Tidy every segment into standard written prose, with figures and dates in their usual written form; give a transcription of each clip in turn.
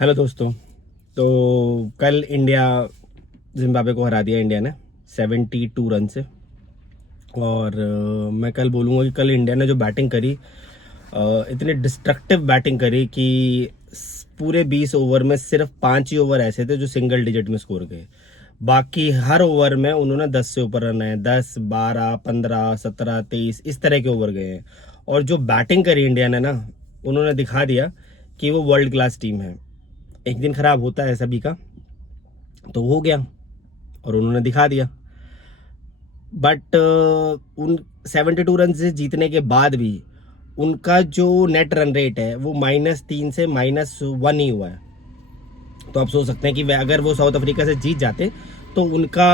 Hello दोस्तों। तो कल इंडिया जिम्बाब्वे को हरा दिया इंडिया ने 72 रन से। और मैं कल बोलूँगा कि कल इंडिया ने जो बैटिंग करी, इतनी डिस्ट्रक्टिव बैटिंग करी कि पूरे 20 ओवर में सिर्फ 5 ही ओवर ऐसे थे जो सिंगल डिजिट में स्कोर गए। बाकी हर ओवर में उन्होंने 10 से ऊपर रन है, 10, 12, 15, 17, 23 इस तरह के ओवर गए हैं। और जो बैटिंग करी इंडिया ने ना, उन्होंने दिखा दिया कि वो वर्ल्ड क्लास टीम है। एक दिन खराब होता है सभी का, तो हो गया और उन्होंने दिखा दिया। बट उन 72 रन से जीतने के बाद भी उनका जो नेट रन रेट है वो -3 से -1 ही हुआ है। तो आप सोच सकते हैं कि अगर वो साउथ अफ्रीका से जीत जाते तो उनका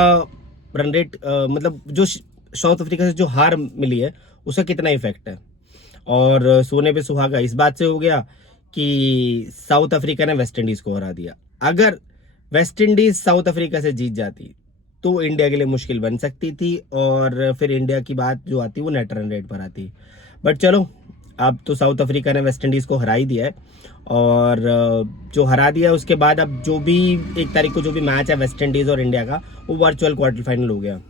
रन रेट, मतलब जो साउथ अफ्रीका से जो हार मिली है उसका कितना इफेक्ट है। और सोने पे सुहागा इस बात से हो गया कि साउथ अफ्रीका ने वेस्ट इंडीज को हरा दिया। अगर वेस्ट इंडीज साउथ अफ्रीका से जीत जाती तो इंडिया के लिए मुश्किल बन सकती थी, और फिर इंडिया की बात जो आती वो नेट रन रेट पर आती। बट चलो, अब तो साउथ अफ्रीका ने वेस्ट इंडीज को हरा ही दिया है। और जो हरा दिया उसके बाद अब जो भी 1 तारीख को जो भी मैच है वेस्ट इंडीज और इंडिया का, वो वर्चुअल क्वार्टर फाइनल हो गया।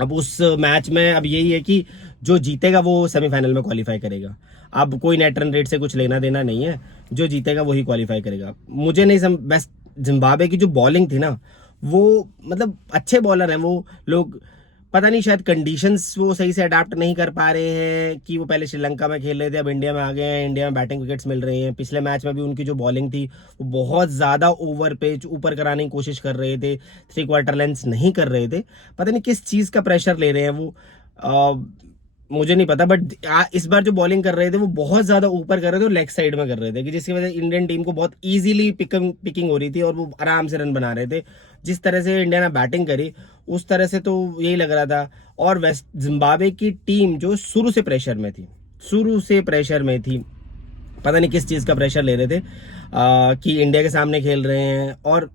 अब उस मैच में अब यही है कि जो जीतेगा वो सेमीफाइनल में क्वालिफाई करेगा। अब कोई नेट रन रेट से कुछ लेना देना नहीं है, जो जीतेगा वही क्वालिफाई करेगा। मुझे नहीं बेस्ट जिम्बाब्वे की जो बॉलिंग थी ना, वो मतलब अच्छे बॉलर हैं वो लोग। पता नहीं, शायद कंडीशंस वो सही से अडाप्ट नहीं कर पा रहे हैं कि वो पहले श्रीलंका में खेल रहे थे, अब इंडिया में आ गए हैं, इंडिया में बैटिंग विकेट्स मिल रही हैं। पिछले मैच में भी उनकी जो बॉलिंग थी वो बहुत ज़्यादा ओवर पेच ऊपर कराने की कोशिश कर रहे थे, 3/4 लेंथ्स नहीं कर रहे थे। पता नहीं किस चीज़ का प्रेशर ले रहे हैं वो, मुझे नहीं पता। बट इस बार जो बॉलिंग कर रहे थे वो बहुत ज़्यादा ऊपर कर रहे थे और लेग साइड में कर रहे थे, कि जिसकी वजह से इंडियन टीम को बहुत ईजिली पिकिंग हो रही थी और वो आराम से रन बना रहे थे। जिस तरह से इंडिया ने बैटिंग करी उस तरह से तो यही लग रहा था। और वेस्ट जिम्बाब्वे की टीम जो शुरू से प्रेशर में थी, शुरू से प्रेशर में थी, पता नहीं किस चीज़ का प्रेशर ले रहे थे, कि इंडिया के सामने खेल रहे हैं। और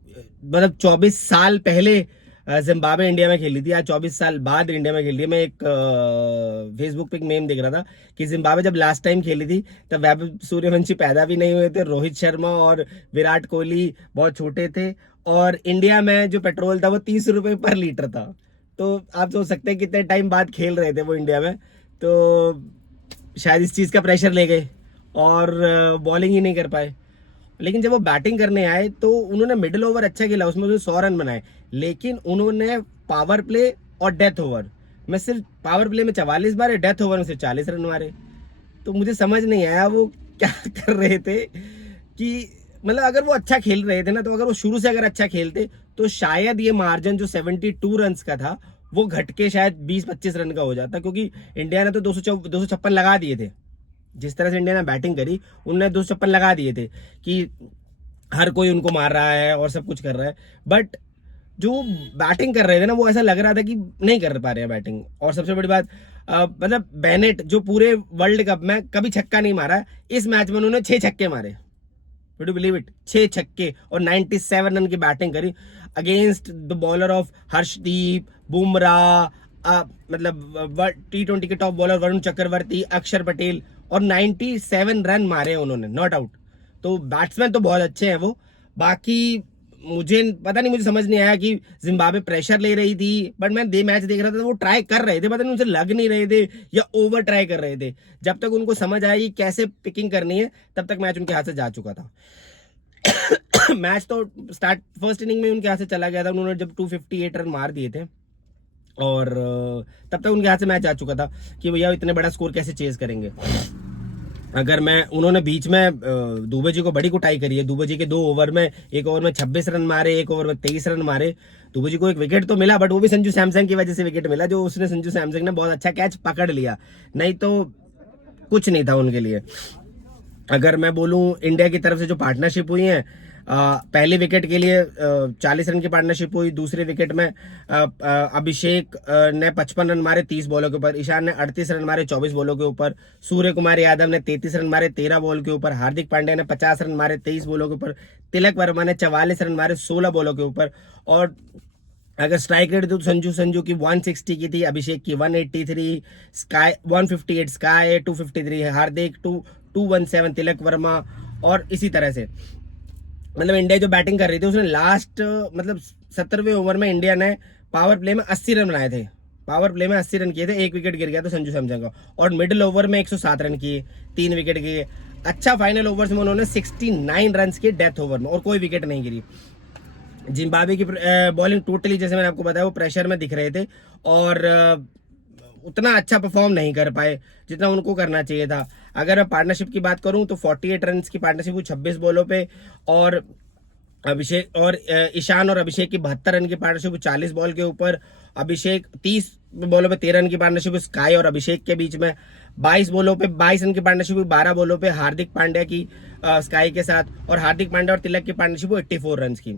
मतलब 24 साल पहले जिम्बाब्वे इंडिया में खेली थी, आज 24 साल बाद इंडिया में खेल रही है। मैं एक फेसबुक पे एक मेम देख रहा था कि जिम्बाब्वे जब लास्ट टाइम खेली थी तब वैभव सूर्यवंशी पैदा भी नहीं हुए थे, रोहित शर्मा और विराट कोहली बहुत छोटे थे, और इंडिया में जो पेट्रोल था वो 30 रुपए पर लीटर था। तो आप सोच सकते हैं कितने टाइम बाद खेल रहे थे वो इंडिया में। तो शायद इस चीज़ का प्रेशर ले गए और बॉलिंग ही नहीं कर पाए। लेकिन जब वो बैटिंग करने आए तो उन्होंने मिडिल ओवर अच्छा खेला, उसमें उन्होंने 100 रन बनाए। लेकिन उन्होंने पावर प्ले और डेथ ओवर में सिर्फ पावर प्ले में 44 मारे, डेथ ओवर में सिर्फ 40 रन मारे। तो मुझे समझ नहीं आया वो क्या कर रहे थे। कि मतलब अगर वो अच्छा खेल रहे थे ना, तो अगर वो शुरू से अगर अच्छा खेलते तो शायद ये मार्जिन जो 72 रन का था वो घट के शायद 20-25 रन का हो जाता, क्योंकि इंडिया ने तो 256 लगा दिए थे। जिस तरह से इंडिया ने बैटिंग करी, उनने 256 लगा दिए थे कि हर कोई उनको मार रहा है और सब कुछ कर रहा है। बट जो बैटिंग कर रहे थे ना, वो ऐसा लग रहा था कि नहीं कर पा रहे हैं बैटिंग। और सबसे बड़ी बात, मतलब बेनेट जो पूरे वर्ल्ड कप में कभी छक्का नहीं मारा, इस मैच में उन्होंने 6 छक्के मारे। वुड यू बिलीव इट, 6 छक्के और 97 रन की बैटिंग करी against the bowler of Harshdeep, Bumrah, मतलब T20 के टॉप बॉलर वरुण चक्रवर्ती, अक्षर पटेल, और 97 रन मारे उन्होंने, नॉट आउट। तो बैट्समैन तो बहुत अच्छे हैं वो। बाकी मुझे पता नहीं, मुझे समझ नहीं आया कि जिम्बाब्वे प्रेशर ले रही थी। बट मैं मैच देख रहा था तो वो ट्राई कर रहे थे, पता नहीं उनसे लग नहीं रहे थे या ओवर ट्राई कर रहे थे। जब तक उनको समझ आया कि कैसे पिकिंग करनी है तब तक मैच उनके हाथ से जा चुका था। मैच तो स्टार्ट फर्स्ट इनिंग में उनके हाथ से चला गया था, उन्होंने जब 258 रन मार दिए थे। और तब तक उनके हाथ से मैच जा चुका था कि भैया इतने बड़ा स्कोर कैसे चेज करेंगे। अगर मैं उन्होंने बीच में दुबे जी को बड़ी कुटाई करी है। दुबे जी के 2 ओवर में, एक ओवर में 26 रन मारे, एक ओवर में 23 रन मारे। दुबे जी को एक विकेट तो मिला, बट वो भी संजू सैमसंग की वजह से विकेट मिला, जो उसने संजू सैमसंग ने बहुत अच्छा कैच पकड़ लिया, नहीं तो कुछ नहीं था उनके लिए। अगर मैं बोलूं इंडिया की तरफ से जो पार्टनरशिप हुई है, पहले विकेट के लिए 40 रन की पार्टनरशिप हुई। दूसरे विकेट में अभिषेक ने 55 रन मारे 30 बॉलों के ऊपर, ईशान ने 38 रन मारे 24 बॉलों के ऊपर, सूर्य कुमार यादव ने 33 रन मारे 13 बॉल के ऊपर, हार्दिक पांड्या ने 50 रन मारे 23 बॉलों के ऊपर, तिलक वर्मा ने 44 रन मारे 16 बॉलों के ऊपर। और अगर स्ट्राइक रेट तो संजू की 160 की थी, अभिषेक की 183, स्काई 158, स्काई 253, हार्दिक 217, तिलक वर्मा, और इसी तरह से मतलब इंडिया जो बैटिंग कर रही थी उसने लास्ट मतलब 17वें ओवर में इंडिया ने पावर प्ले में 80 रन बनाए थे, पावर प्ले में 80 रन किए थे, एक विकेट गिर गया था संजू सैमसन का, और मिडिल ओवर में 107 रन किए, 3 विकेट किए। अच्छा फाइनल ओवर्स में उन्होंने 69 रन किए डेथ ओवर में और कोई विकेट नहीं गिरी। जिम्बाब्वे की बॉलिंग टोटली जैसे मैंने आपको बताया वो प्रेशर में दिख रहे थे और उतना अच्छा परफॉर्म नहीं कर पाए जितना उनको करना चाहिए था। अगर मैं पार्टनरशिप की बात करूं तो 48 रन की पार्टनरशिप हुई 26 बॉलों पे, और अभिषेक और ईशान और अभिषेक की 72 रन की पार्टनरशिप 40 बॉल के ऊपर। अभिषेक 30 बॉलों पे 13 रन की पार्टनरशिप स्काई और अभिषेक के बीच में। 22 बॉलों पे 22 रन की पार्टनरशिप 12 बॉलों पे हार्दिक पांड्या की स्काई के साथ, और हार्दिक पांड्या और तिलक की पार्टनरशिप 84 रन की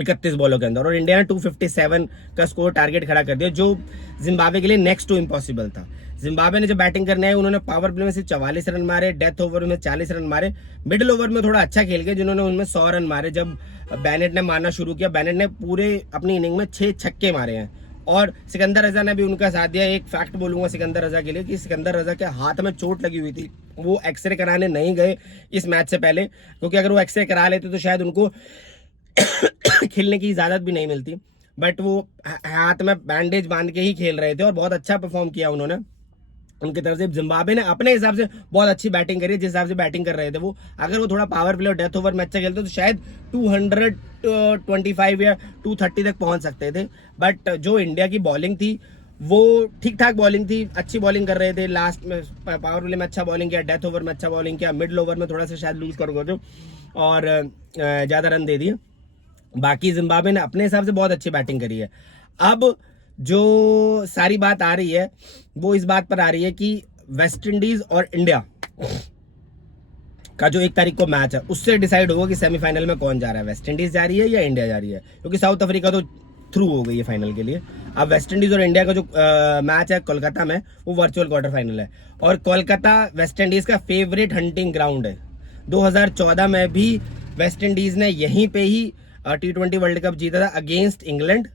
31 बॉलों के अंदर, और इंडिया ने 257 का स्कोर टारगेट खड़ा कर दिया जो जिम्बाब्वे के लिए नेक्स्ट टू इम्पॉसिबल था। जिम्बाब्वे ने जब बैटिंग करने आई उन्होंने पावर प्ले में से 44 रन मारे, डेथ ओवर में 40 रन मारे, मिडिल ओवर में थोड़ा अच्छा खेल गए जिन्होंने उनमें 100 रन मारे। जब बेनेट ने मारना शुरू किया, बेनेट ने पूरे अपनी इनिंग में 6 छक्के मारे हैं, और सिकंदर रजा ने भी उनका साथ दिया। एक फैक्ट बोलूंगा सिकंदर रजा के लिए कि सिकंदर रजा के हाथ में चोट लगी हुई थी, वो एक्सरे कराने नहीं गए इस मैच से पहले, क्योंकि अगर वो एक्सरे करा लेते तो शायद उनको खेलने की इजाजत भी नहीं मिलती, बट वो हाथ में बैंडेज बांध के ही खेल रहे थे और बहुत अच्छा परफॉर्म किया उन्होंने। उनकी तरफ से जिम्बाब्वे ने अपने हिसाब से बहुत अच्छी बैटिंग करी, जिस हिसाब से बैटिंग कर रहे थे वो, अगर वो थोड़ा पावर प्ले और डेथ ओवर में अच्छा खेलते तो शायद 225 या 230 तक पहुंच सकते थे। बट जो इंडिया की बॉलिंग थी वो ठीक ठाक बॉलिंग थी, अच्छी बॉलिंग कर रहे थे। लास्ट में पावर प्ले में अच्छा बॉलिंग किया, डेथ ओवर में अच्छा बॉलिंग किया, मिडिल ओवर में थोड़ा सा शायद लूज कर गए थे और ज्यादा रन दे दिए। बाकी जिम्बाब्वे ने अपने हिसाब से बहुत अच्छी बैटिंग करी है। अब जो सारी बात आ रही है वो इस बात पर आ रही है कि वेस्ट इंडीज और इंडिया का जो 1 तारीख को मैच है उससे डिसाइड होगा कि सेमीफाइनल में कौन जा रहा है, वेस्ट इंडीज जा रही है या इंडिया जा रही है, क्योंकि साउथ अफ्रीका तो थ्रू हो गई है फाइनल के लिए। अब वेस्ट इंडीज और इंडिया का जो मैच है कोलकाता में वो वर्चुअल क्वार्टर फाइनल है, और कोलकाता वेस्ट इंडीज का फेवरेट हंटिंग ग्राउंड है। 2014 में भी वेस्ट इंडीज ने यहीं पे ही T20 वर्ल्ड कप जीता था अगेंस्ट इंग्लैंड,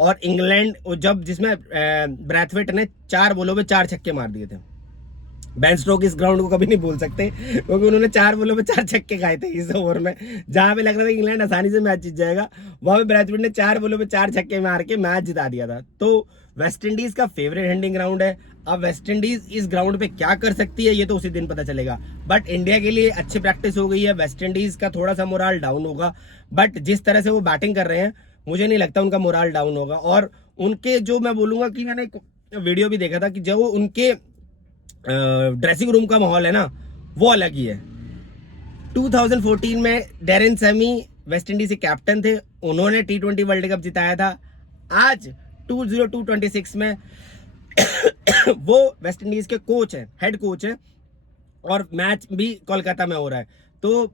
और इंग्लैंड जब जिसमें ब्रैथवेट ने 4 बॉलों पे 4 छक्के मार दिए थे। बेन स्टोक्स इस ग्राउंड को कभी नहीं भूल सकते क्योंकि उन्होंने 4 बॉलों पे 4 छक्के खाए थे इस ओवर में, जहां पे लग रहा था इंग्लैंड आसानी से मैच जीत जाएगा, वहां पे ब्रैथवेट ने 4 बॉलों पे 4 छक्के मार के मैच जिता दिया था। तो वेस्ट इंडीज का फेवरेट हंटिंग ग्राउंड है। अब वेस्ट इंडीज इस ग्राउंड पे क्या कर सकती है ये तो उसी दिन पता चलेगा, बट इंडिया के लिए अच्छी प्रैक्टिस हो गई है। वेस्ट इंडीज का थोड़ा सा मोराल डाउन होगा, बट जिस तरह से वो बैटिंग कर रहे हैं मुझे नहीं लगता उनका मोराल डाउन होगा। और उनके जो मैं बोलूंगा कि मैंने एक वीडियो भी देखा था कि जो उनके ड्रेसिंग रूम का माहौल है ना वो अलग ही है। 2014 में डेरिन सेमी वेस्ट इंडीज के कैप्टन थे, उन्होंने T20 वर्ल्ड कप जिताया था। आज 2026 में वो वेस्ट इंडीज के कोच है, हेड कोच है, और मैच भी कोलकाता में हो रहा है। तो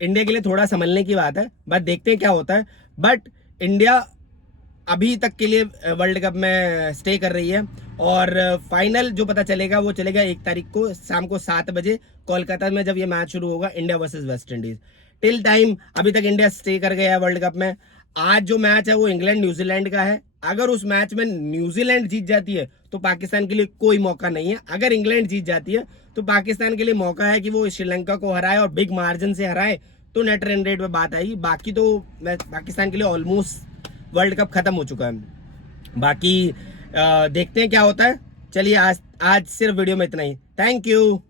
इंडिया के लिए थोड़ा संभलने की बात है, बट देखते हैं क्या होता है। बट इंडिया अभी तक के लिए वर्ल्ड कप में स्टे कर रही है, और फाइनल जो पता चलेगा वो चलेगा 1 तारीख को शाम को 7 बजे कोलकाता में, जब ये मैच शुरू होगा India versus West Indies. Till time अभी तक इंडिया स्टे कर गया है वर्ल्ड कप में। आज जो मैच है वो इंग्लैंड न्यूजीलैंड का है। अगर उस मैच में न्यूजीलैंड जीत जाती है तो पाकिस्तान के लिए कोई मौका नहीं है। अगर इंग्लैंड जीत जाती है तो पाकिस्तान के लिए मौका है कि वो श्रीलंका को हराए और बिग मार्जिन से हराए, तो नेट रन रेट में बात आएगी। बाकी तो पाकिस्तान के लिए ऑलमोस्ट वर्ल्ड कप खत्म हो चुका है। बाकी देखते हैं क्या होता है। चलिए आज सिर्फ वीडियो में इतना ही। Thank you.